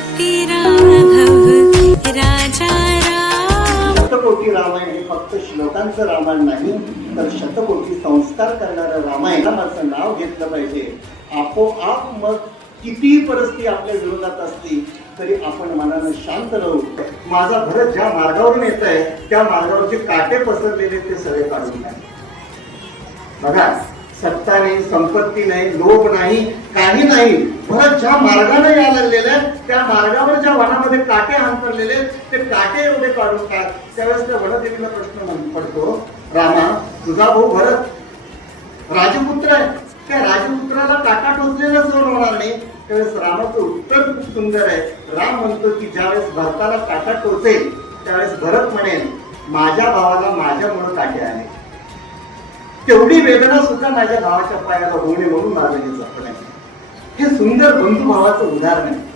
पती राघव राजा राम। शतकोटी रामायण हे फक्त श्लोकांचं रामायण नाही तर शतकोटी संस्कार करणारं रामायण. रामाचं नाव घेतलं पाहिजे. आपोआप मग किती परिस्थिती आपल्या विरोधात असली तरी आपण मनानं शांत राहू. माझा भरत ज्या मार्गावरून येत आहे त्या मार्गावरचे काटे पसरलेले ते सगळे काढून टाक. बघा, सत्ता नाही, संपत्ती नाही, लोभ नाही, काही नाही. भरत ज्या मार्गाने यायला लागलेलं आहे त्या मार्गावर ज्या वनामध्ये काटे अंतरलेले ते काटे एवढे काढून टाक. त्यावेळेस त्या वनदेवीला प्रश्न पडतो, रामा तुझा भाऊ भरत राजपुत्र आहे, त्या राजपुत्राला काटा टोचलेला सहन होणार नाही. त्यावेळेस रामाचं उत्तर खूप सुंदर आहे. राम म्हणतो की ज्यावेळेस भरताला काटा टोचेल त्यावेळेस भरत म्हणेल माझ्या भावाला माझ्यामुळे काटे आले. तेवढी वेदना सुद्धा माझ्या भावाच्या पायाला होणे म्हणून माझं हे जपण आहे. हे सुंदर बंधुभावाचं उदाहरण आहे.